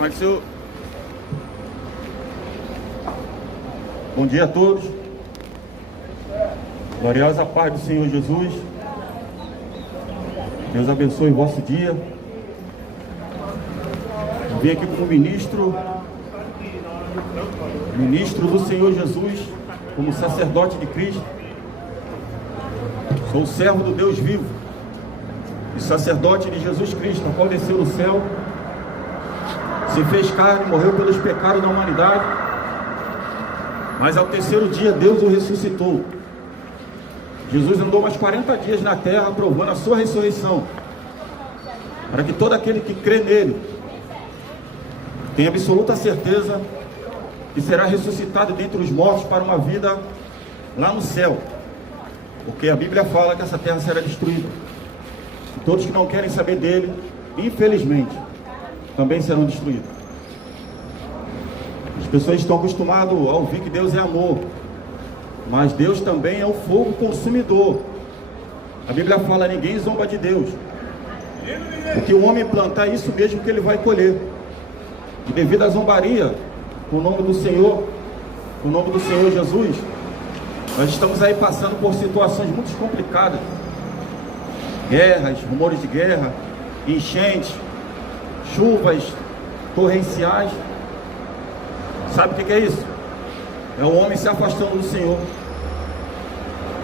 Paz do Senhor. Bom dia a todos. Gloriosa paz do Senhor Jesus. Deus abençoe o vosso dia. Eu vim aqui como ministro do Senhor Jesus, como sacerdote de Cristo. Sou o servo do Deus vivo e sacerdote de Jesus Cristo, a qual desceu do céu, se fez carne, morreu pelos pecados da humanidade, mas ao terceiro dia Deus o ressuscitou. Jesus andou mais 40 dias na terra provando a sua ressurreição, para que todo aquele que crê nele tenha absoluta certeza que será ressuscitado dentre os mortos para uma vida lá no céu, porque a Bíblia fala que essa terra será destruída, e todos que não querem saber dele, infelizmente, também serão destruídos. As pessoas estão acostumadas a ouvir que Deus é amor, mas Deus também é o fogo consumidor. A Bíblia fala: ninguém zomba de Deus. O que o homem plantar, isso mesmo que ele vai colher. E devido à zombaria com o nome do Senhor, com o nome do Senhor Jesus, nós estamos aí passando por situações muito complicadas. Guerras, rumores de guerra, enchentes, chuvas torrenciais. Sabe o que é isso? É o homem se afastando do Senhor,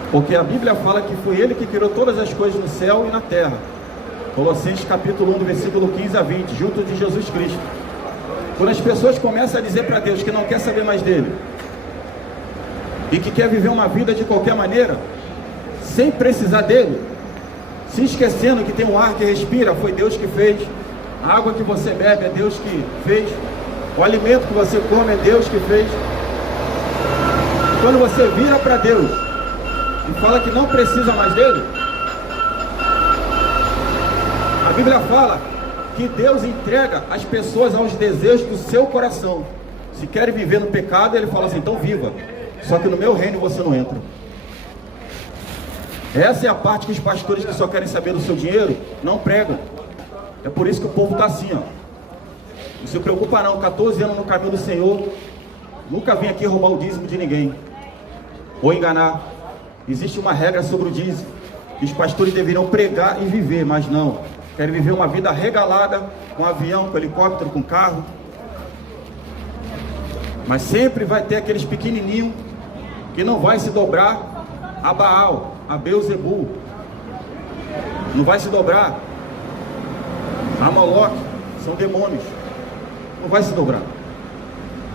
porque a Bíblia fala que foi Ele que criou todas as coisas no céu e na terra. Colossenses capítulo 1, do versículo 15 a 20, junto de Jesus Cristo. Quando as pessoas começam a dizer para Deus que não quer saber mais dele, e que quer viver uma vida de qualquer maneira, sem precisar dele, se esquecendo que tem um ar que respira, foi Deus que fez, a água que você bebe é Deus que fez, o alimento que você come é Deus que fez. Quando você vira para Deus e fala que não precisa mais dele, a Bíblia fala que Deus entrega as pessoas aos desejos do seu coração. Se querem viver no pecado, Ele fala assim: então viva, só que no meu reino você não entra. Essa é a parte que os pastores que só querem saber do seu dinheiro não pregam. É por isso que o povo está assim, ó. Não se preocupa não, 14 anos no caminho do Senhor, nunca vim aqui roubar o dízimo de ninguém, ou enganar. Existe uma regra sobre o dízimo, que os pastores deveriam pregar e viver, mas não. Querem viver uma vida regalada, com avião, com helicóptero, com carro. Mas sempre vai ter aqueles pequenininhos que não vai se dobrar a Baal, a Beuzebu. Não vai se dobrar a Moloque, são demônios. Não vai se dobrar.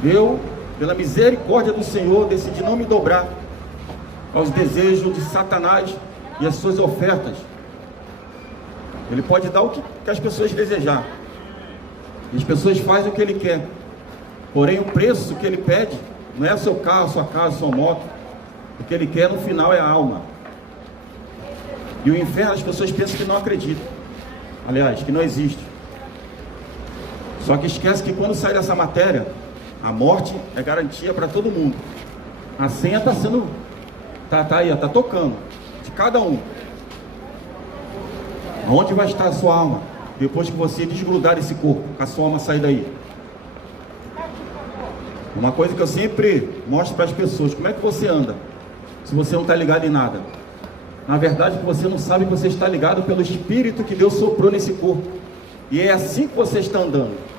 Eu, pela misericórdia do Senhor, decidi não me dobrar aos desejos de Satanás e às suas ofertas. Ele pode dar o que as pessoas desejar, e as pessoas fazem o que ele quer, porém o preço que ele pede não é o seu carro, sua casa, sua moto. O que ele quer no final é a alma. E o inferno, as pessoas pensam que não acreditam, aliás, que não existe. Só que esquece que quando sai dessa matéria, a morte é garantia para todo mundo. A senha está sendo, tá aí, está tocando, de cada um. Onde vai estar a sua alma depois que você desgrudar desse corpo, que a sua alma sair daí? Uma coisa que eu sempre mostro para as pessoas: como é que você anda se você não está ligado em nada? Na verdade, que você não sabe que você está ligado pelo Espírito que Deus soprou nesse corpo, e é assim que você está andando.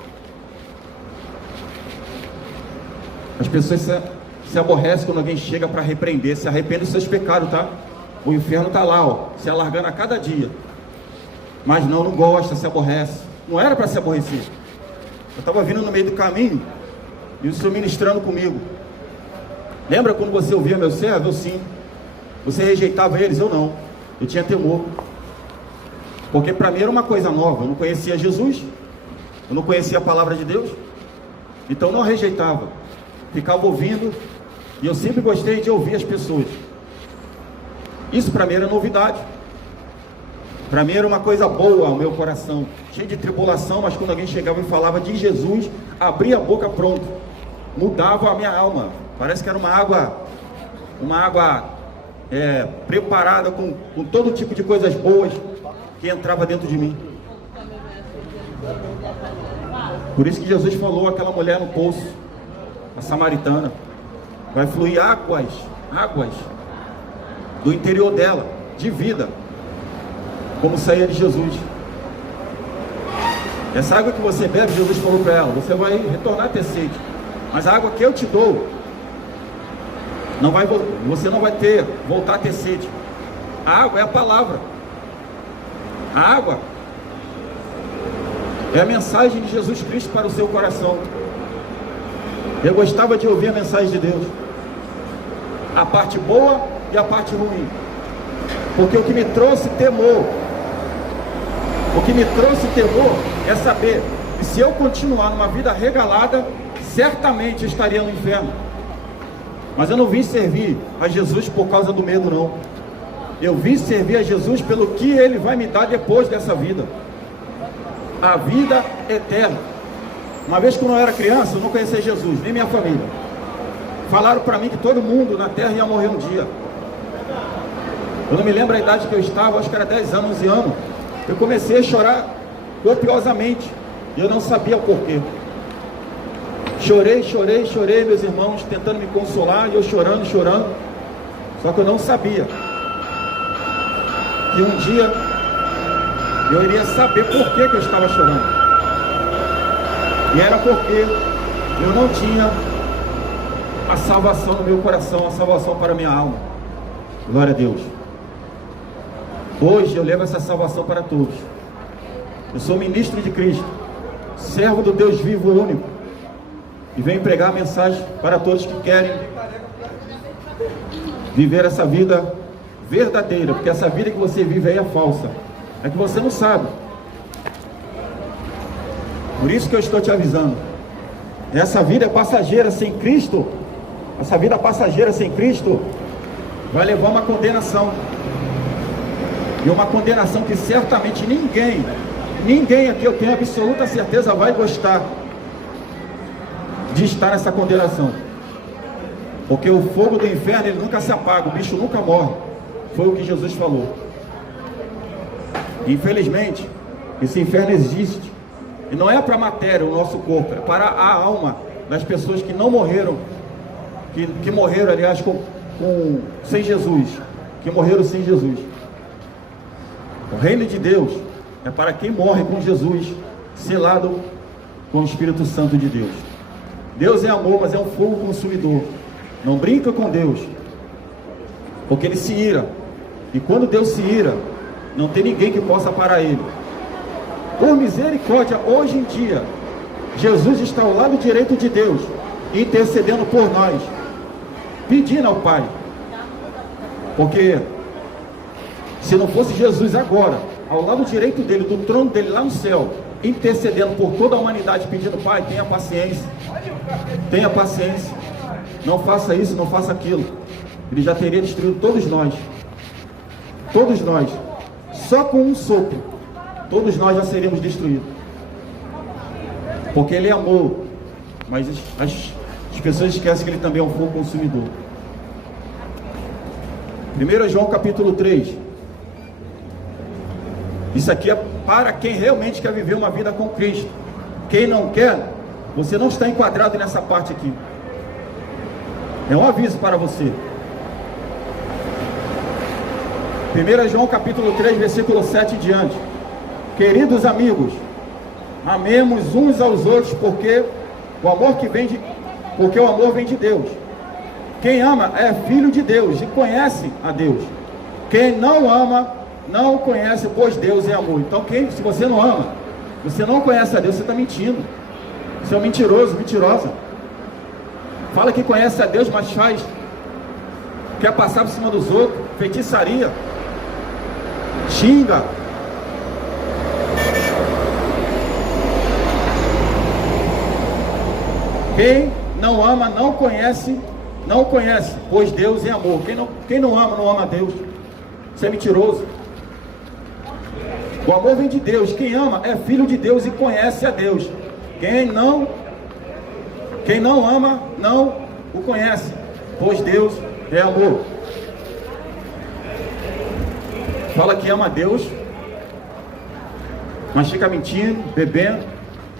As pessoas se aborrecem quando alguém chega para repreender. Se arrepende dos seus pecados, tá? O inferno está lá, ó, se alargando a cada dia. Mas não gosta, se aborrece. Não era para se aborrecer. Eu estava vindo no meio do caminho e o Senhor ministrando comigo. Lembra quando você ouvia meu servo? Eu sim. Você rejeitava eles? Eu não. Eu tinha temor, porque para mim era uma coisa nova. Eu não conhecia Jesus, eu não conhecia a palavra de Deus, então não rejeitava, ficava ouvindo. E eu sempre gostei de ouvir as pessoas. Isso para mim era novidade. Para mim era uma coisa boa ao meu coração, cheio de tribulação, mas quando alguém chegava e falava de Jesus, abria a boca, pronto, mudava a minha alma. Parece que era uma água preparada com todo tipo de coisas boas que entrava dentro de mim. Por isso que Jesus falou àquela mulher no poço, a samaritana, vai fluir águas do interior dela, de vida, como saía de Jesus. Essa água que você bebe, Jesus falou para ela, você vai retornar a ter sede, mas a água que eu te dou, você não vai voltar a ter sede. A água é a palavra. A água é a mensagem de Jesus Cristo para o seu coração. Eu gostava de ouvir a mensagem de Deus, a parte boa e a parte ruim, porque o que me trouxe temor é saber que se eu continuar numa vida regalada, certamente eu estaria no inferno. Mas eu não vim servir a Jesus por causa do medo, não. Eu vim servir a Jesus pelo que Ele vai me dar depois dessa vida, a vida eterna. Uma vez que eu não era criança, eu não conhecia Jesus, nem minha família. Falaram para mim que todo mundo na terra ia morrer um dia. Eu não me lembro a idade que eu estava, acho que era 10 anos, 11 anos. Eu comecei a chorar copiosamente, e eu não sabia o porquê. Chorei, meus irmãos tentando me consolar, e eu chorando, só que eu não sabia que um dia eu iria saber por que eu estava chorando, e era porque eu não tinha a salvação no meu coração, a salvação para a minha alma. Glória a Deus. Hoje eu levo essa salvação para todos. Eu sou ministro de Cristo, servo do Deus vivo e único, e venho pregar a mensagem para todos que querem viver essa vida verdadeira, porque essa vida que você vive aí é falsa, é que você não sabe. Por isso que eu estou te avisando. Essa vida passageira sem Cristo, essa vida passageira sem Cristo vai levar uma condenação, e uma condenação que certamente ninguém aqui, eu tenho absoluta certeza, vai gostar de estar nessa condenação, porque o fogo do inferno ele nunca se apaga, o bicho nunca morre. Foi o que Jesus falou. Infelizmente esse inferno existe, e não é para a matéria, o nosso corpo, é para a alma das pessoas que não morreram, que morreram, aliás, sem Jesus, que morreram sem Jesus. O reino de Deus é para quem morre com Jesus, selado com o Espírito Santo de Deus. Deus é amor, mas é um fogo consumidor. Não brinca com Deus, porque Ele se ira, e quando Deus se ira, não tem ninguém que possa parar Ele. Por misericórdia, hoje em dia, Jesus está ao lado direito de Deus, intercedendo por nós, pedindo ao Pai, porque se não fosse Jesus agora, ao lado direito dele, do trono dele lá no céu, intercedendo por toda a humanidade, pedindo: Pai, tenha paciência, não faça isso, não faça aquilo, Ele já teria destruído todos nós, só com um sopro, todos nós já seríamos destruídos, porque Ele é amor, mas as pessoas esquecem que Ele também é um fogo consumidor. 1 João capítulo 3, isso aqui é para quem realmente quer viver uma vida com Cristo. Quem não quer, você não está enquadrado nessa parte aqui. É um aviso para você. 1 João capítulo 3, versículo 7 em diante. Queridos amigos, amemos uns aos outros, porque o amor vem de Deus. Quem ama é filho de Deus e conhece a Deus. Quem não ama não conhece, pois Deus é amor. Então se você não ama, você não conhece a Deus, você está mentindo. Você é um mentiroso, mentirosa. Fala que conhece a Deus, mas quer passar por cima dos outros, feitiçaria, xinga. Quem não ama não conhece, pois Deus é amor. Quem não ama, não ama a Deus. Você é mentiroso. O amor vem de Deus. Quem ama é filho de Deus e conhece a Deus. Quem não ama, não o conhece, pois Deus é amor. Fala que ama a Deus, mas fica mentindo, bebendo,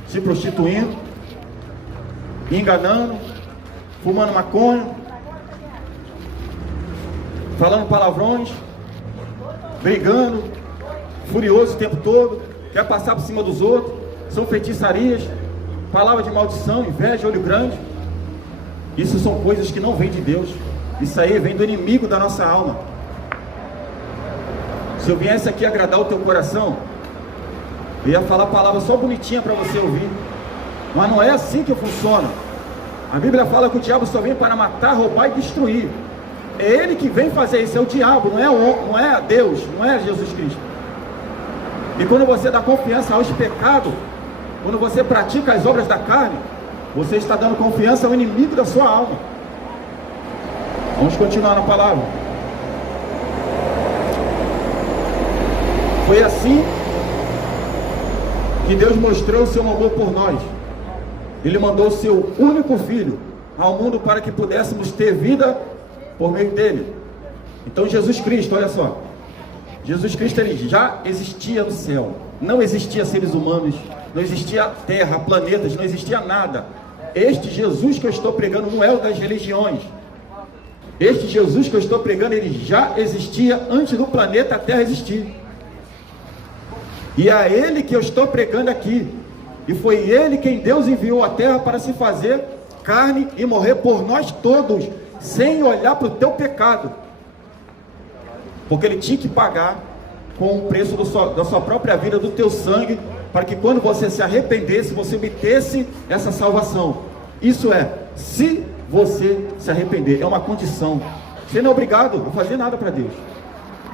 se prostituindo, enganando, fumando maconha, falando palavrões, brigando, furioso o tempo todo, quer passar por cima dos outros, são feitiçarias, palavra de maldição, inveja, olho grande. Isso são coisas que não vêm de Deus. Isso aí vem do inimigo da nossa alma. Se eu viesse aqui agradar o teu coração, eu ia falar palavra só bonitinha para você ouvir, mas não é assim que funciona. A Bíblia fala que o diabo só vem para matar, roubar e destruir. É ele que vem fazer isso, é o diabo, não é Deus, não é Jesus Cristo. E quando você dá confiança aos pecados, quando você pratica as obras da carne, você está dando confiança ao inimigo da sua alma. Vamos continuar na palavra. Foi assim que Deus mostrou o seu amor por nós. Ele mandou o seu único filho ao mundo para que pudéssemos ter vida por meio dele. Então Jesus Cristo, olha só, Jesus Cristo, ele já existia no céu. Não existia seres humanos, não existia terra, planetas, não existia nada. Este Jesus que eu estou pregando não é o das religiões. Este Jesus que eu estou pregando, ele já existia antes do planeta Terra existir. E é ele que eu estou pregando aqui. E foi ele quem Deus enviou à terra para se fazer carne e morrer por nós todos, sem olhar para o teu pecado. Porque ele tinha que pagar com o preço da sua própria vida, do teu sangue, para que quando você se arrependesse, você obtesse essa salvação. Isso é, se você se arrepender, é uma condição. Você não é obrigado a fazer nada para Deus.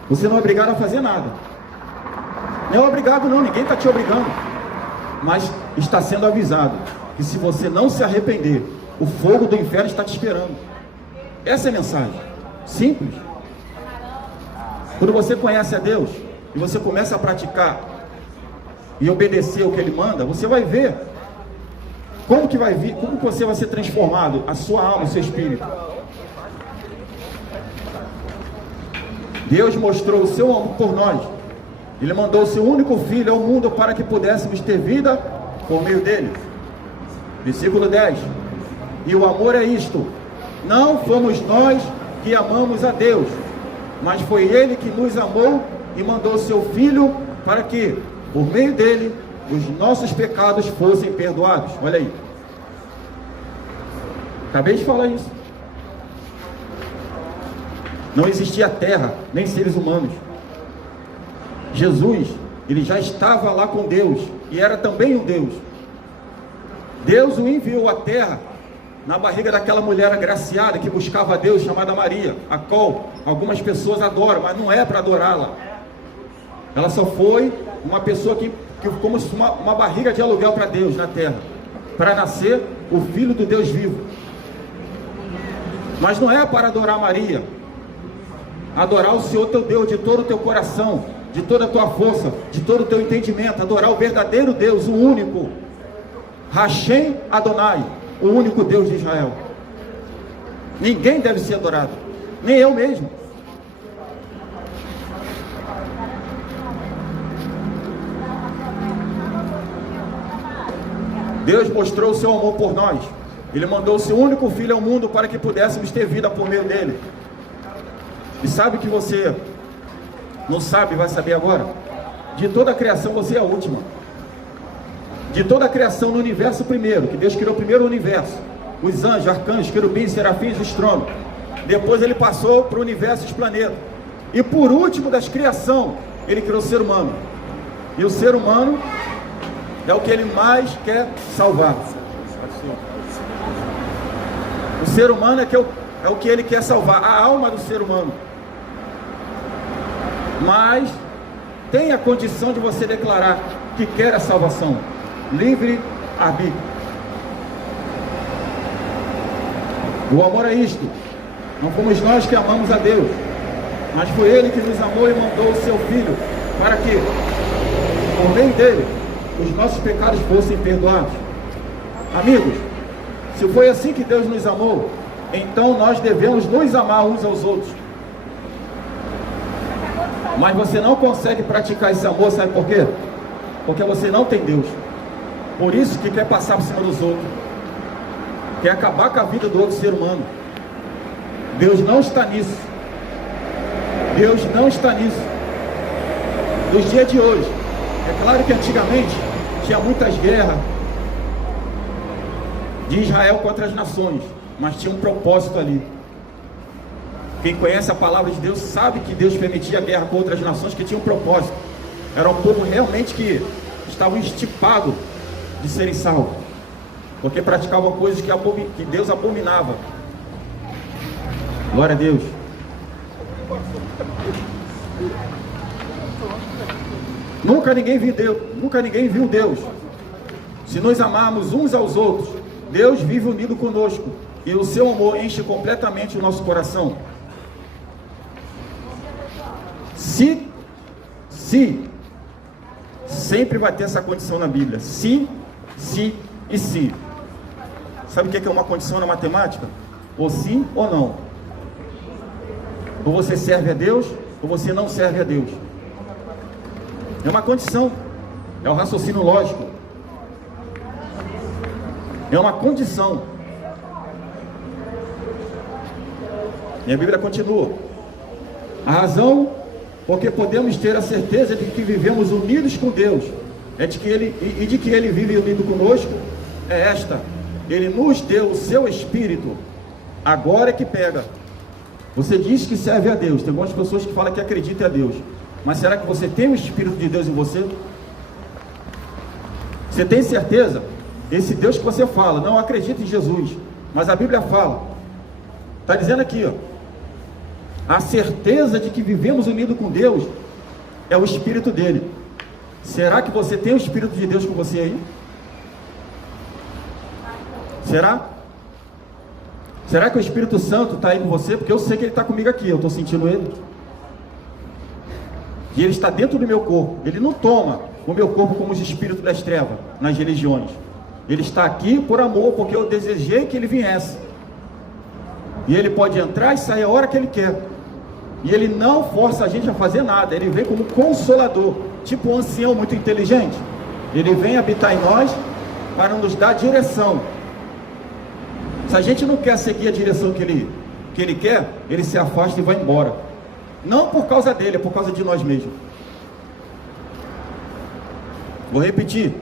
Você não é obrigado a fazer nada. Não é obrigado não, ninguém está te obrigando. Mas está sendo avisado que se você não se arrepender, o fogo do inferno está te esperando. Essa é a mensagem, simples. Quando você conhece a Deus e você começa a praticar e obedecer o que Ele manda, você vai ver como que você vai ser transformado, a sua alma, o seu espírito. Deus mostrou o seu amor por nós. Ele mandou o seu único filho ao mundo para que pudéssemos ter vida por meio dele. Versículo 10. E o amor é isto: não fomos nós que amamos a Deus, mas foi Ele que nos amou e mandou o seu Filho para que, por meio dele, os nossos pecados fossem perdoados. Olha aí. Acabei de falar isso. Não existia terra, nem seres humanos. Jesus, ele já estava lá com Deus, e era também um Deus. Deus o enviou à terra, na barriga daquela mulher agraciada que buscava a Deus, chamada Maria, a qual algumas pessoas adoram, mas não é para adorá-la. Ela só foi uma pessoa que como uma barriga de aluguel para Deus na terra, para nascer o Filho do Deus vivo. Mas não é para adorar Maria, adorar o Senhor teu Deus de todo o teu coração, de toda a tua força, de todo o teu entendimento, adorar o verdadeiro Deus, o único, Hashem Adonai, o único Deus de Israel. Ninguém deve ser adorado, nem eu mesmo. Deus mostrou o seu amor por nós. Ele mandou o seu único filho ao mundo para que pudéssemos ter vida por meio dele. E sabe que você não sabe, vai saber agora? De toda a criação você é a última. De toda a criação no universo primeiro, que Deus criou primeiro o universo, os anjos, arcanjos, querubins, serafins, os tronos. Depois ele passou para o universo, os planetas. E por último das criação, ele criou o ser humano. E o ser humano é o que ele mais quer salvar. O ser humano é o que ele quer salvar, a alma do ser humano. Mas tem a condição de você declarar que quer a salvação. Livre arbítrio. O amor é isto: não fomos nós que amamos a Deus, mas foi Ele que nos amou e mandou o seu Filho para que, por meio dele, os nossos pecados fossem perdoados. Amigos, se foi assim que Deus nos amou, então nós devemos nos amar uns aos outros. Mas você não consegue praticar esse amor, sabe por quê? Porque você não tem Deus. Por isso que quer passar por cima dos outros, quer acabar com a vida do outro ser humano. Deus não está nisso. Deus não está nisso. Nos dias de hoje, é claro que antigamente tinha muitas guerras de Israel contra as nações, mas tinha um propósito ali. Quem conhece a palavra de Deus sabe que Deus permitia a guerra contra as nações, que tinha um propósito. Era um povo realmente que estavam estipados de serem salvos, porque praticavam coisas que Deus abominava. Glória a Deus. Nunca ninguém viu Deus. Se nos amarmos uns aos outros, Deus vive unido conosco, e o seu amor enche completamente o nosso coração. Se sempre vai ter essa condição na Bíblia. Se e se. Sabe o que é uma condição na matemática? Ou sim ou não. Ou você serve a Deus, ou você não serve a Deus. É uma condição. É o raciocínio lógico. É uma condição. E a Bíblia continua. A razão porque podemos ter a certeza de que vivemos unidos com Deus, de que Ele vive unido conosco, é esta: Ele nos deu o seu Espírito. Agora é que pega. Você diz que serve a Deus. Tem algumas pessoas que falam que acreditam a Deus, mas será que você tem o Espírito de Deus em você? Você tem certeza? Esse Deus que você fala, não acredita em Jesus, mas a Bíblia fala, está dizendo aqui, ó, a certeza de que vivemos unidos com Deus é o Espírito dele. Será que você tem o Espírito de Deus com você aí? Será? Será que o Espírito Santo está aí com você? Porque eu sei que ele está comigo aqui, eu estou sentindo ele. E ele está dentro do meu corpo. Ele não toma o meu corpo como os espíritos das trevas nas religiões. Ele está aqui por amor, porque eu desejei que ele viesse. E ele pode entrar e sair a hora que ele quer. E ele não força a gente a fazer nada. Ele vem como consolador, tipo um ancião muito inteligente. Ele vem habitar em nós para nos dar direção. Se a gente não quer seguir a direção que ele quer, ele se afasta e vai embora. Não por causa dele, é por causa de nós mesmos. Vou repetir.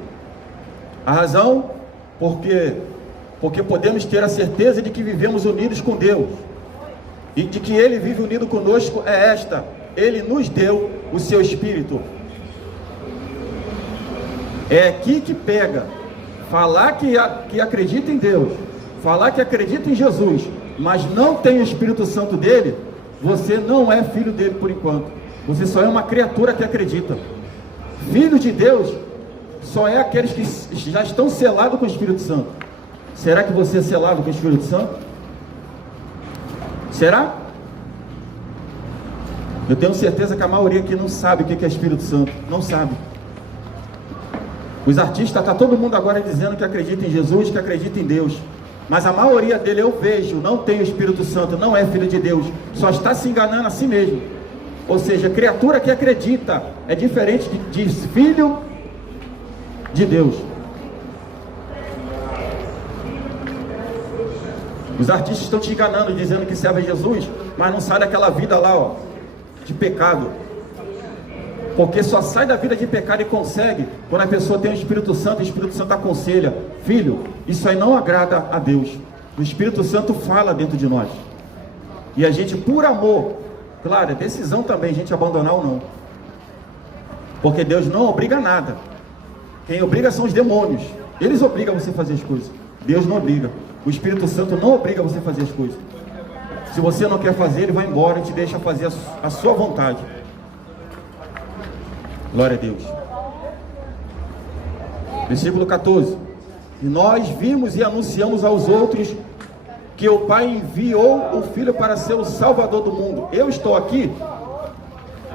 A razão porque podemos ter a certeza de que vivemos unidos com Deus e de que Ele vive unido conosco é esta: Ele nos deu o seu Espírito. É aqui que pega. Falar que acredita em Deus, falar que acredita em Jesus, mas não tem o Espírito Santo dele, você não é filho dele por enquanto. Você só é uma criatura que acredita. Filho de Deus só é aqueles que já estão selados com o Espírito Santo. Será que você é selado com o Espírito Santo? Será? Eu tenho certeza que a maioria aqui não sabe o que é Espírito Santo. Não sabe. Os artistas, está todo mundo agora dizendo que acredita em Jesus, que acredita em Deus. Mas a maioria dele eu vejo, não tem o Espírito Santo, não é filho de Deus. Só está se enganando a si mesmo. Ou seja, criatura que acredita é diferente de filho de Deus. Os artistas estão te enganando, dizendo que serve a Jesus, mas não sai daquela vida lá, ó, de pecado. Porque só sai da vida de pecado e consegue quando a pessoa tem o Espírito Santo. O Espírito Santo aconselha: filho, isso aí não agrada a Deus. O Espírito Santo fala dentro de nós. E a gente, por amor, claro, é decisão também a gente abandonar ou não. Porque Deus não obriga nada. Quem obriga são os demônios. Eles obrigam você a fazer as coisas. Deus não obriga. O Espírito Santo não obriga você a fazer as coisas. Se você não quer fazer, ele vai embora e te deixa fazer a sua vontade. Glória a Deus. Versículo 14. E nós vimos e anunciamos aos outros que o Pai enviou o Filho para ser o Salvador do mundo. Eu estou aqui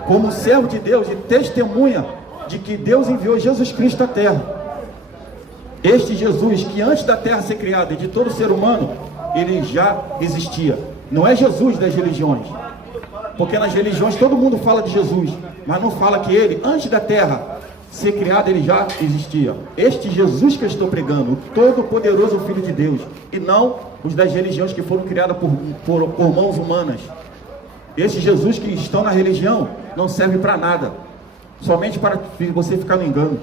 como servo de Deus e testemunha de que Deus enviou Jesus Cristo à terra. Este Jesus que antes da terra ser criada e de todo ser humano, ele já existia. Não é Jesus das religiões, porque nas religiões todo mundo fala de Jesus, mas não fala que ele, antes da terra ser criado, ele já existia. Este Jesus que eu estou pregando, o todo-poderoso Filho de Deus, e não os das religiões que foram criadas por mãos humanas. Esses Jesus que estão na religião não serve para nada, somente para você ficar no engano.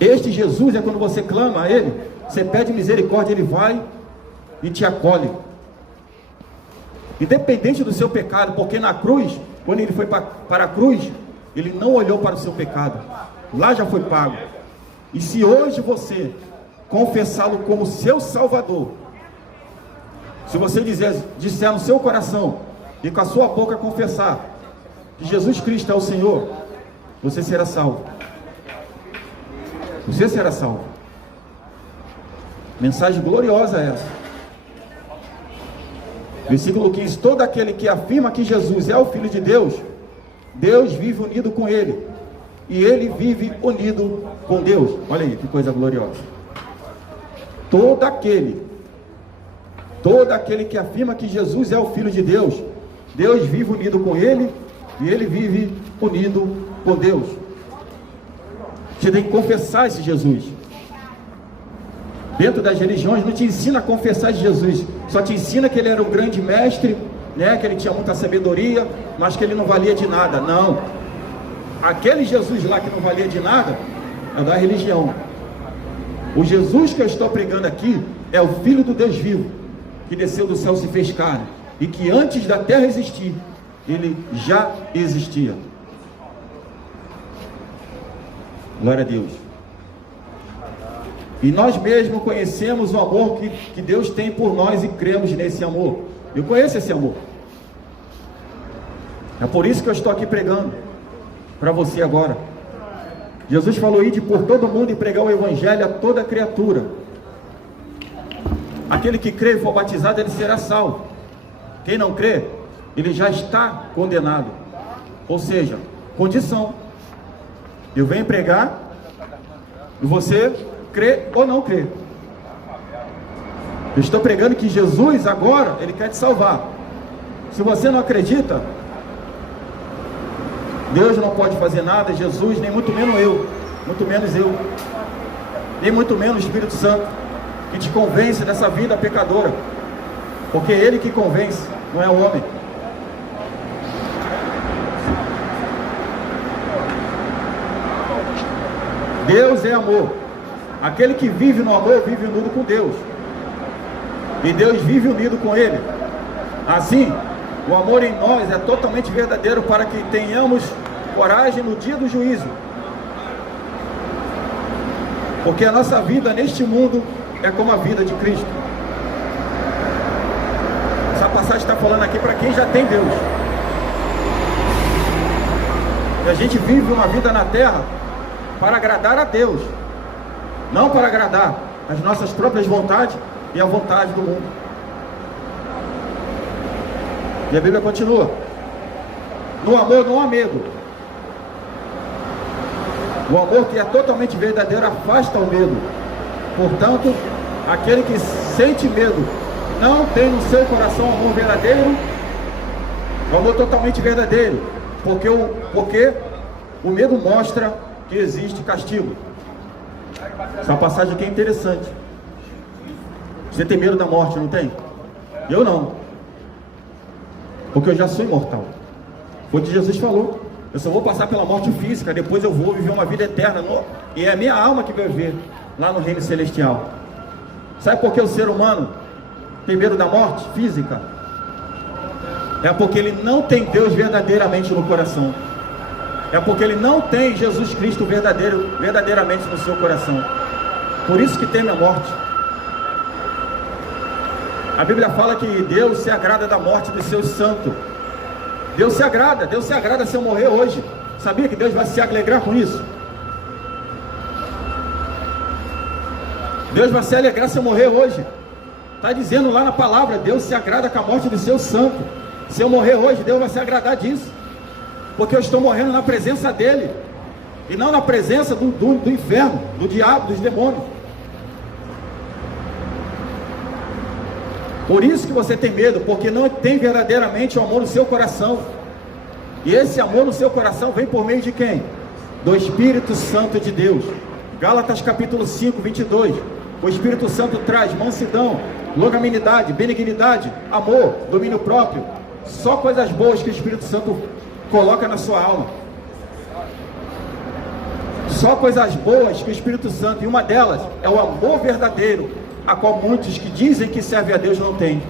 Este Jesus é quando você clama a Ele, você pede misericórdia, Ele vai e te acolhe, independente do seu pecado, porque na cruz, quando Ele foi para a cruz, Ele não olhou para o seu pecado, lá já foi pago. E se hoje você confessá-lo como seu Salvador, se você disser no seu coração e com a sua boca confessar que Jesus Cristo é o Senhor, você será salvo. Você será salvo. Mensagem gloriosa essa. Versículo 15: todo aquele que afirma que Jesus é o Filho de Deus, Deus vive unido com ele, e ele vive unido com Deus. Olha aí que coisa gloriosa. Todo aquele que afirma que Jesus é o Filho de Deus, Deus vive unido com ele, e ele vive unido com Deus. Você tem que confessar esse Jesus. Dentro das religiões não te ensina a confessar esse Jesus, só te ensina que ele era um grande mestre, né, que ele tinha muita sabedoria, mas que ele não valia de nada. Não, aquele Jesus lá que não valia de nada é da religião. O Jesus que eu estou pregando aqui é o Filho do Deus vivo, que desceu do céu, se fez carne, e que antes da terra existir, ele já existia. Glória a Deus. E nós mesmos conhecemos o amor que Deus tem por nós e cremos nesse amor. Eu conheço esse amor. É por isso que eu estou aqui pregando para você agora. Jesus falou: ide por todo mundo e pregar o evangelho a toda criatura. Aquele que crê e for batizado, ele será salvo. Quem não crê, ele já está condenado. Ou seja, condição: eu venho pregar e você crê ou não crê. Eu estou pregando que Jesus agora, ele quer te salvar. Se você não acredita, Deus não pode fazer nada, Jesus, nem muito menos eu, nem muito menos o Espírito Santo, que te convence dessa vida pecadora, porque é Ele que convence, não é o homem. Deus é amor. Aquele que vive no amor, vive unido com Deus, e Deus vive unido com Ele. Assim, o amor em nós é totalmente verdadeiro, para que tenhamos coragem no dia do juízo, porque a nossa vida neste mundo é como a vida de Cristo. Essa passagem está falando aqui para quem já tem Deus. E a gente vive uma vida na terra para agradar a Deus, não para agradar as nossas próprias vontades e a vontade do mundo. E a Bíblia continua: no amor não há medo. O amor que é totalmente verdadeiro afasta o medo. Portanto, aquele que sente medo não tem no seu coração amor verdadeiro, o amor totalmente verdadeiro, porque o medo mostra que existe castigo. Essa passagem aqui é interessante. Você tem medo da morte, não tem? Eu não, porque eu já sou imortal. Foi o que Jesus falou: eu só vou passar pela morte física, depois eu vou viver uma vida eterna, e é a minha alma que vai viver lá no reino celestial. Sabe por que o ser humano tem medo da morte física? É porque ele não tem Deus verdadeiramente no coração. É porque ele não tem Jesus Cristo verdadeiramente no seu coração. Por isso que teme a morte. A Bíblia fala que Deus se agrada da morte dos seus santos. Deus se agrada se eu morrer hoje. Sabia que Deus vai se alegrar com isso? Deus vai se alegrar se eu morrer hoje. Está dizendo lá na palavra: Deus se agrada com a morte dos seus santos. Se eu morrer hoje, Deus vai se agradar disso, porque eu estou morrendo na presença dele, e não na presença do inferno, do diabo, dos demônios. Por isso que você tem medo, porque não tem verdadeiramente o amor no seu coração. E esse amor no seu coração vem por meio de quem? do Espírito Santo de Deus. Gálatas capítulo 5, 22. O Espírito Santo traz mansidão, longanimidade, benignidade, amor, domínio próprio. Só coisas boas que o Espírito Santo coloca na sua alma. Só coisas boas que o Espírito Santo, e uma delas é o amor verdadeiro, a qual muitos que dizem que servem a Deus não têm.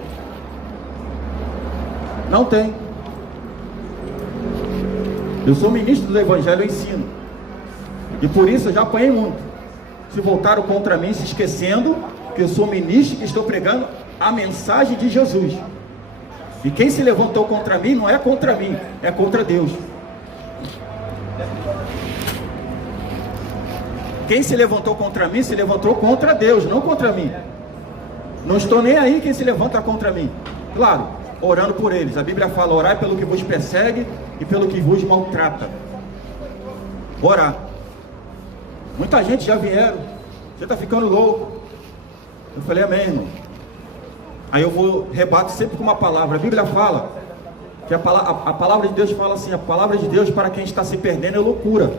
Não tem. Eu sou ministro do Evangelho, eu ensino. E por isso eu já apanhei muito. Se voltaram contra mim, se esquecendo que eu sou ministro, que estou pregando a mensagem de Jesus. E quem se levantou contra mim não é contra mim, é contra Deus. Quem se levantou contra mim, se levantou contra Deus, não contra mim. Não estou nem aí quem se levanta contra mim. Claro, orando por eles. A Bíblia fala, orai pelo que vos persegue e pelo que vos maltrata. Orar. Muita gente já vieram. Você está ficando louco. Eu falei, amém, irmão. Aí eu rebato sempre com uma palavra. A Bíblia fala que a palavra de Deus fala assim, a palavra de Deus para quem está se perdendo é loucura,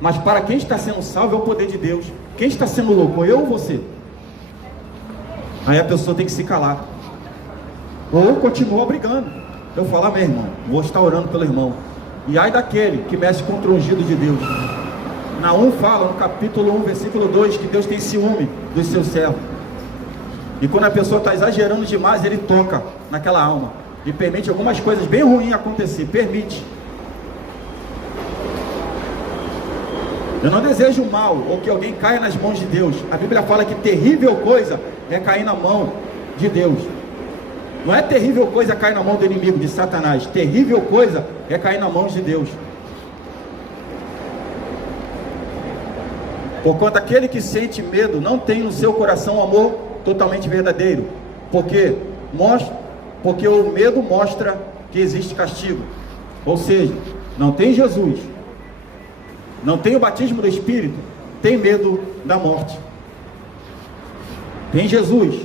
mas para quem está sendo salvo é o poder de Deus. Quem está sendo louco, eu ou você? Aí a pessoa tem que se calar, ou continua brigando. Eu falo, amém, irmão, vou estar orando pelo irmão. E ai daquele que mexe contra o ungido de Deus. Naum fala no capítulo 1, versículo 2, que Deus tem ciúme dos seus servos. E quando a pessoa está exagerando demais, ele toca naquela alma e permite algumas coisas bem ruins acontecer. Permite. Eu não desejo mal ou que alguém caia nas mãos de Deus. A Bíblia fala que terrível coisa é cair na mão de Deus. Não é terrível coisa cair na mão do inimigo, de Satanás. Terrível coisa é cair na mão de Deus. Porquanto aquele que sente medo não tem no seu coração amor totalmente verdadeiro, porque o medo mostra que existe castigo. Ou seja, não tem Jesus, não tem o batismo do Espírito, tem medo da morte. Tem Jesus,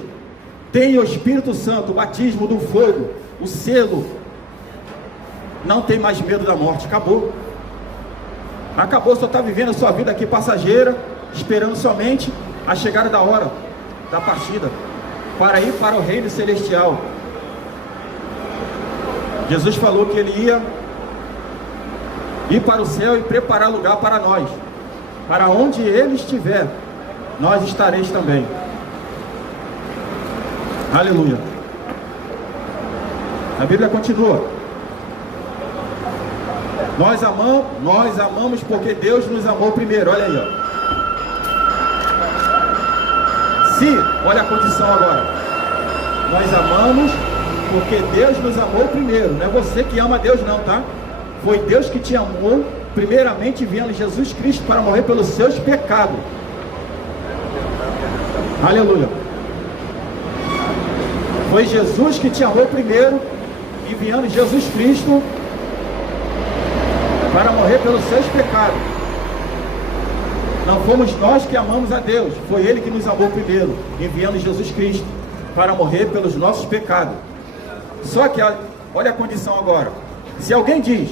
tem o Espírito Santo, o batismo do fogo, o selo, não tem mais medo da morte. Acabou, só está vivendo a sua vida aqui passageira, esperando somente a chegada da hora da partida, para ir para o reino celestial. Jesus falou que ele ia ir para o céu e preparar lugar para nós. Para onde ele estiver, nós estareis também. Aleluia. A Bíblia continua. Nós amamos porque Deus nos amou primeiro. Olha aí, ó. Olha a condição agora. Nós amamos porque Deus nos amou primeiro. Não é você que ama Deus não, tá? Foi Deus que te amou primeiramente, enviando Jesus Cristo para morrer pelos seus pecados. Aleluia. Foi Jesus que te amou primeiro, enviando Jesus Cristo para morrer pelos seus pecados. Não fomos nós que amamos a Deus, foi Ele que nos amou primeiro, enviando Jesus Cristo para morrer pelos nossos pecados. Só que, olha a condição agora. Se alguém diz,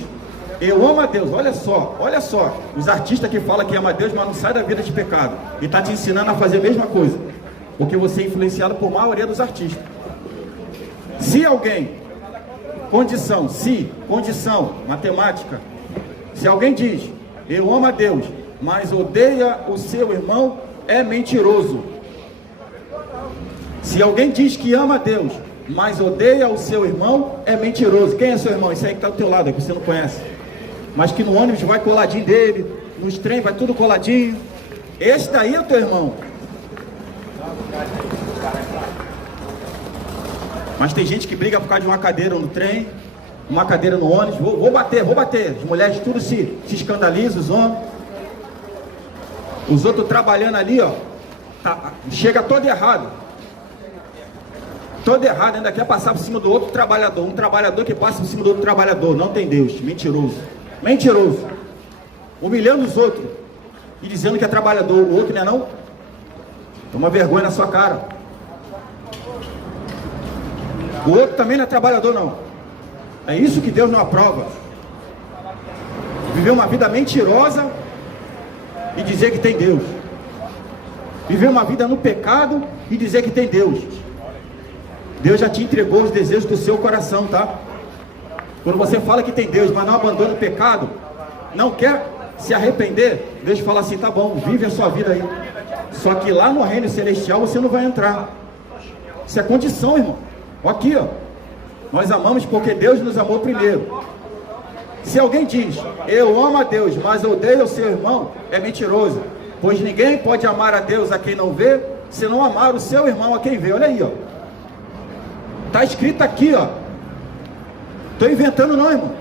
eu amo a Deus, olha só, os artistas que falam que ama a Deus, mas não sai da vida de pecado, e está te ensinando a fazer a mesma coisa, porque você é influenciado por maioria dos artistas. Se alguém, condição, matemática, se alguém diz, eu amo a Deus, mas odeia o seu irmão, é mentiroso. Se alguém diz que ama a Deus, mas odeia o seu irmão, é mentiroso. Quem é seu irmão? Esse aí que está do teu lado, que você não conhece, mas que no ônibus vai coladinho dele, nos trem vai tudo coladinho. Esse daí é o teu irmão. Mas tem gente que briga por causa de uma cadeira no trem, uma cadeira no ônibus. Vou bater. As mulheres tudo se escandalizam, os homens. Os outros trabalhando ali, ó, chega todo errado, ainda quer passar por cima do outro trabalhador. Um trabalhador que passa por cima do outro trabalhador. Não tem Deus, mentiroso, humilhando os outros e dizendo que é trabalhador. O outro não é não? Toma vergonha na sua cara. O outro também não é trabalhador não. É isso que Deus não aprova. Viver uma vida mentirosa, e dizer que tem Deus. Viver uma vida no pecado e dizer que tem Deus. Deus já te entregou os desejos do seu coração, tá? Quando você fala que tem Deus, mas não abandona o pecado, não quer se arrepender, Deus fala assim, tá bom, vive a sua vida aí. Só que lá no reino celestial você não vai entrar. Isso é condição, irmão. Aqui, ó. Nós amamos porque Deus nos amou primeiro. Se alguém diz, eu amo a Deus, mas odeio o seu irmão, é mentiroso. Pois ninguém pode amar a Deus a quem não vê, se não amar o seu irmão a quem vê. Olha aí, ó. Está escrito aqui, ó. Estou inventando não, irmão.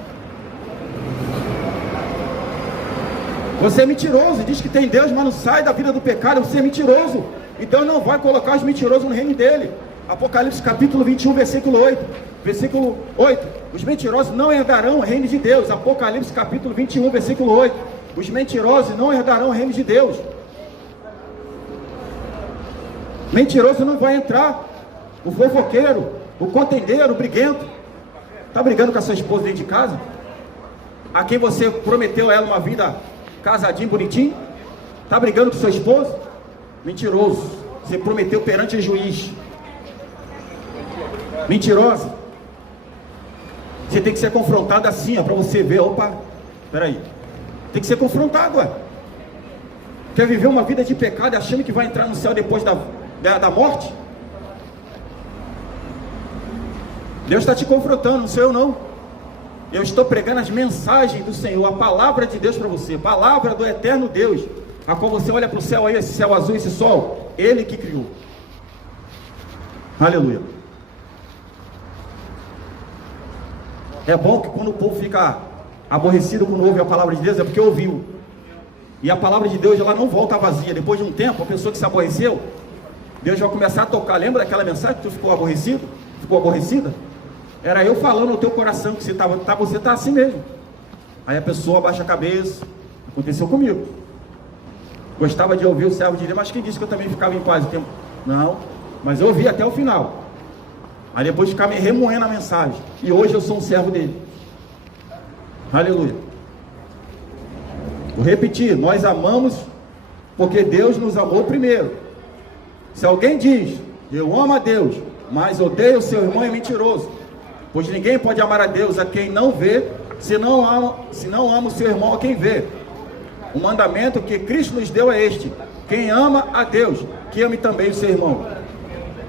Você é mentiroso, diz que tem Deus, mas não sai da vida do pecado. Você é mentiroso. Então não vai colocar os mentirosos no reino dele. Apocalipse capítulo 21, versículo 8. Versículo 8. Os mentirosos não herdarão o reino de Deus. Apocalipse capítulo 21, versículo 8. Os mentirosos não herdarão o reino de Deus. Mentiroso não vai entrar. O fofoqueiro, o contendeiro, o briguento. Está brigando com a sua esposa dentro de casa? A quem você prometeu a ela uma vida casadinho, bonitinho? Está brigando com sua esposa? Mentiroso. Você prometeu perante o juiz. Mentirosa. Você tem que ser confrontado assim, ó, para você ver. Opa, peraí. Tem que ser confrontado, ué. Quer viver uma vida de pecado achando que vai entrar no céu depois da morte? Deus está te confrontando, não sou eu não. Eu estou pregando as mensagens do Senhor, a palavra de Deus para você, palavra do eterno Deus, a qual você olha para o céu aí, esse céu azul, esse sol, Ele que criou. Aleluia. É bom que quando o povo fica aborrecido quando ouve a palavra de Deus, é porque ouviu. E a palavra de Deus, ela não volta vazia. Depois de um tempo, a pessoa que se aborreceu, Deus vai começar a tocar. Lembra daquela mensagem que tu ficou aborrecido? Ficou aborrecida? Era eu falando no teu coração que você está assim mesmo. Aí a pessoa abaixa a cabeça. Aconteceu comigo. Gostava de ouvir o servo de Deus, mas quem disse que eu também ficava em paz o tempo? Não, mas eu ouvi até o final. Aí depois ficava me remoendo a mensagem. E hoje eu sou um servo dele. Aleluia. Vou repetir, nós amamos porque Deus nos amou primeiro. Se alguém diz, eu amo a Deus, mas odeio o seu irmão, é mentiroso. Pois ninguém pode amar a Deus a quem não vê, se não ama o seu irmão a quem vê. O mandamento que Cristo nos deu é este: quem ama a Deus, que ame também o seu irmão.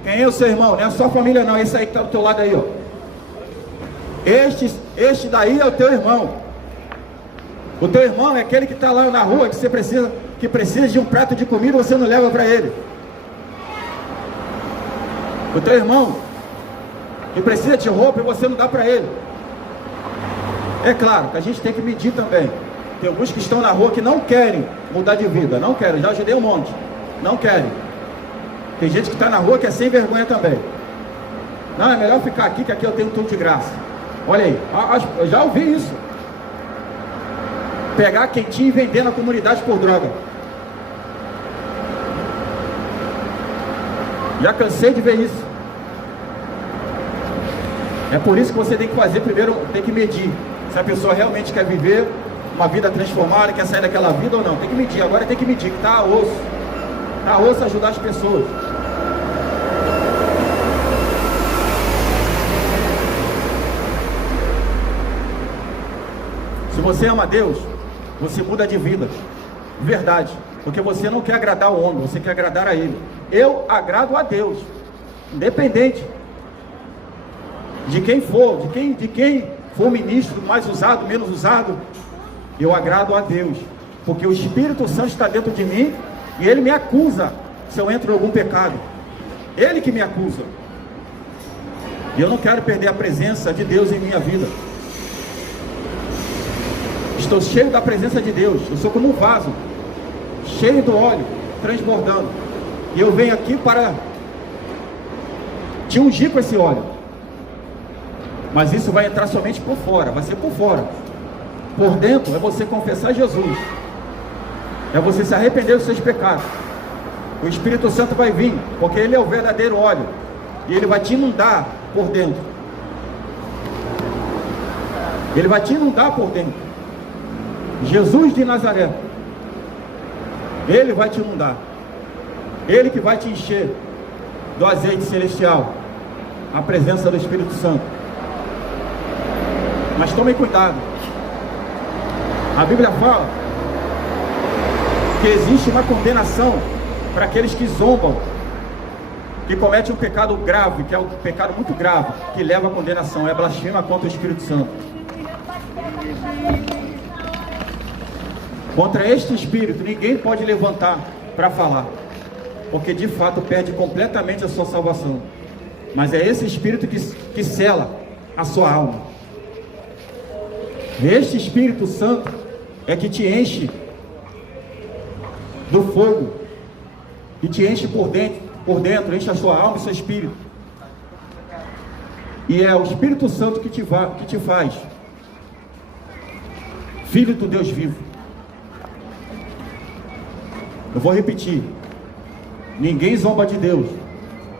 Quem é o seu irmão? Não é a sua família não, esse aí que está do teu lado aí, ó. Este daí é o teu irmão. O teu irmão é aquele que está lá na rua, que precisa de um prato de comida, você não leva para ele. O teu irmão que precisa de roupa e você não dá para ele. É claro que a gente tem que medir também. Tem alguns que estão na rua que não querem mudar de vida, não querem, já ajudei um monte, não querem. Tem gente que está na rua que é sem vergonha também. Não, é melhor ficar aqui, que aqui eu tenho tudo de graça. Olha aí, eu já ouvi isso. Pegar quentinho e vender na comunidade por droga. Já cansei de ver isso. É por isso que você tem que fazer primeiro, tem que medir se a pessoa realmente quer viver uma vida transformada, quer sair daquela vida ou não. Tem que medir, agora tem que medir, que está a osso. Está a osso ajudar as pessoas. Se você ama a Deus, você muda de vida. Verdade. Porque você não quer agradar o homem, você quer agradar a Ele. Eu agrado a Deus. Independente de quem for, de quem for ministro, mais usado, menos usado, eu agrado a Deus. Porque o Espírito Santo está dentro de mim e Ele me acusa se eu entro em algum pecado. Ele que me acusa. E eu não quero perder a presença de Deus em minha vida. Estou cheio da presença de Deus. Eu sou como um vaso, cheio do óleo, transbordando. E eu venho aqui para te ungir com esse óleo. Mas isso vai entrar somente por fora, vai ser por fora. Por dentro é você confessar Jesus. É você se arrepender dos seus pecados. O Espírito Santo vai vir, porque Ele é o verdadeiro óleo. E Ele vai te inundar por dentro. Ele vai te inundar por dentro. Jesus de Nazaré. Ele vai te inundar. Ele que vai te encher do azeite celestial, a presença do Espírito Santo. Mas tome cuidado. A Bíblia fala que existe uma condenação para aqueles que zombam, que cometem um pecado grave, que é um pecado muito grave, que leva à condenação, é blasfema contra o Espírito Santo. Contra este espírito ninguém pode levantar para falar, porque de fato perde completamente a sua salvação. Mas é esse espírito que sela a sua alma. Este Espírito Santo é que te enche do fogo, que te enche por dentro, enche a sua alma e seu espírito. E é o Espírito Santo que te faz filho do Deus vivo. Eu vou repetir: ninguém zomba de Deus.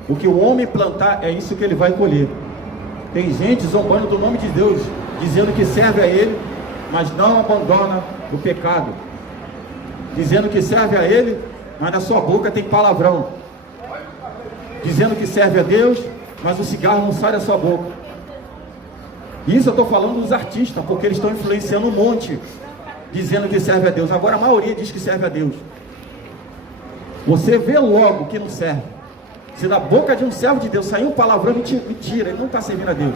O que o homem plantar é isso que ele vai colher. Tem gente zombando do nome de Deus, dizendo que serve a Ele, mas não abandona o pecado. Dizendo que serve a Ele, mas na sua boca tem palavrão. Dizendo que serve a Deus, mas o cigarro não sai da sua boca. Isso eu estou falando dos artistas, porque eles estão influenciando um monte, dizendo que serve a Deus. Agora a maioria diz que serve a Deus. Você vê logo que não serve. Se da boca de um servo de Deus sair um palavrão, mentira, ele não está servindo a Deus.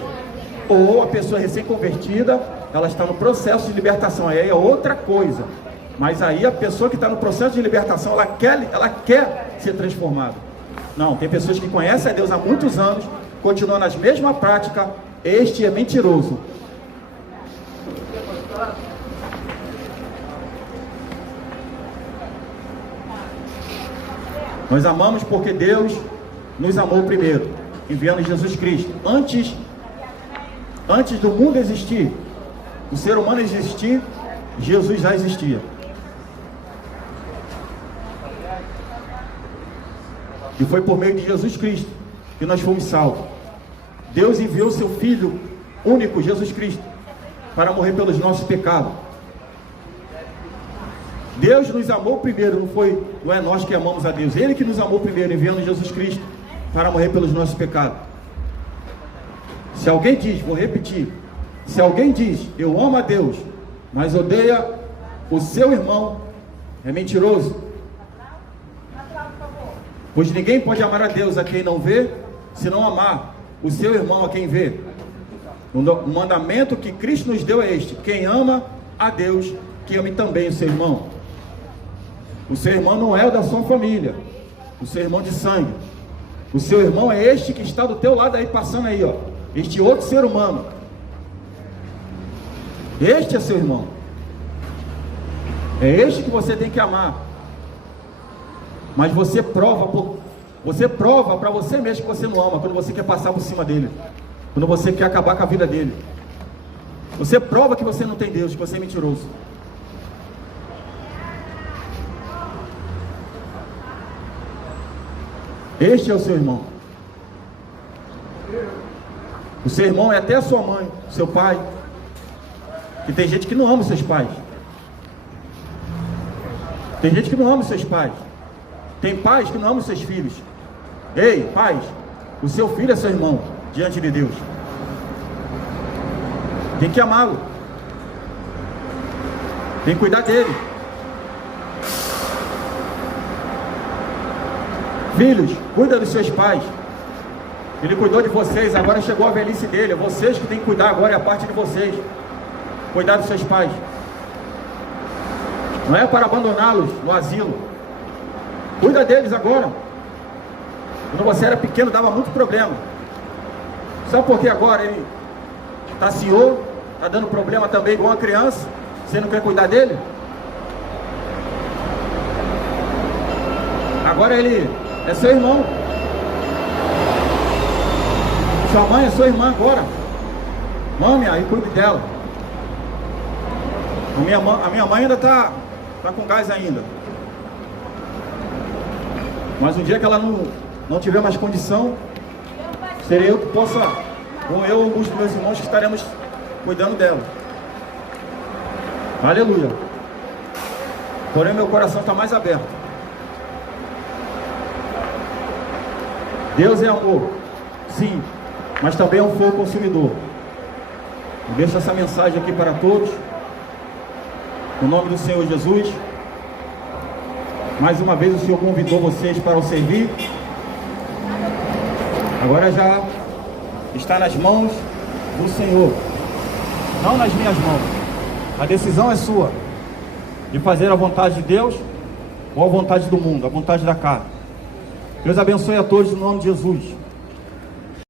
Ou a pessoa recém-convertida, ela está no processo de libertação, aí é outra coisa. Mas aí a pessoa que está no processo de libertação, ela quer ser transformada. Não, tem pessoas que conhecem a Deus há muitos anos, continuam nas mesmas práticas. Este é mentiroso. Nós amamos porque Deus nos amou primeiro, enviando Jesus Cristo. Antes do mundo existir, o ser humano existir, Jesus já existia. E foi por meio de Jesus Cristo que nós fomos salvos. Deus enviou seu Filho único, Jesus Cristo, para morrer pelos nossos pecados. Deus nos amou primeiro, não é nós que amamos a Deus. Ele que nos amou primeiro, enviando Jesus Cristo para morrer pelos nossos pecados. Se alguém diz, vou repetir, se alguém diz, eu amo a Deus, mas odeia o seu irmão, é mentiroso. Pois ninguém pode amar a Deus a quem não vê, se não amar o seu irmão a quem vê. O mandamento que Cristo nos deu é este: quem ama a Deus, que ame também o seu irmão. O seu irmão não é o da sua família, o seu irmão de sangue. O seu irmão é este que está do teu lado aí, passando aí, ó. Este outro ser humano. Este é seu irmão. É este que você tem que amar. Mas você prova para você mesmo que você não ama, quando você quer passar por cima dele, quando você quer acabar com a vida dele. Você prova que você não tem Deus, que você é mentiroso. Este é o seu irmão. O seu irmão é até a sua mãe, seu pai. E tem gente que não ama os seus pais. Tem gente que não ama os seus pais. Tem pais que não amam os seus filhos. Ei, pais, o seu filho é seu irmão diante de Deus. Tem que amá-lo. Tem que cuidar dele. Filhos, cuida dos seus pais. Ele cuidou de vocês, agora chegou a velhice dele. É vocês que tem que cuidar agora, é a parte de vocês. Cuidar dos seus pais. Não é para abandoná-los no asilo. Cuida deles agora. Quando você era pequeno dava muito problema. Sabe por que agora ele está senhor, está dando problema também igual uma criança? Você não quer cuidar dele? Agora ele é seu irmão. Sua mãe é sua irmã agora. Mame aí, cuide dela. A minha mãe ainda está com gás ainda. Mas um dia que ela não tiver mais condição, serei eu que possa, com eu ou alguns dos meus irmãos, que estaremos cuidando dela. Aleluia. Porém meu coração está mais aberto. Deus é amor, sim, mas também é um fogo consumidor. Eu deixo essa mensagem aqui para todos, no nome do Senhor Jesus. Mais uma vez o Senhor convidou vocês para o servir. Agora já está nas mãos do Senhor, não nas minhas mãos. A decisão é sua, de fazer a vontade de Deus ou a vontade do mundo, a vontade da carne. Deus abençoe a todos em nome de Jesus.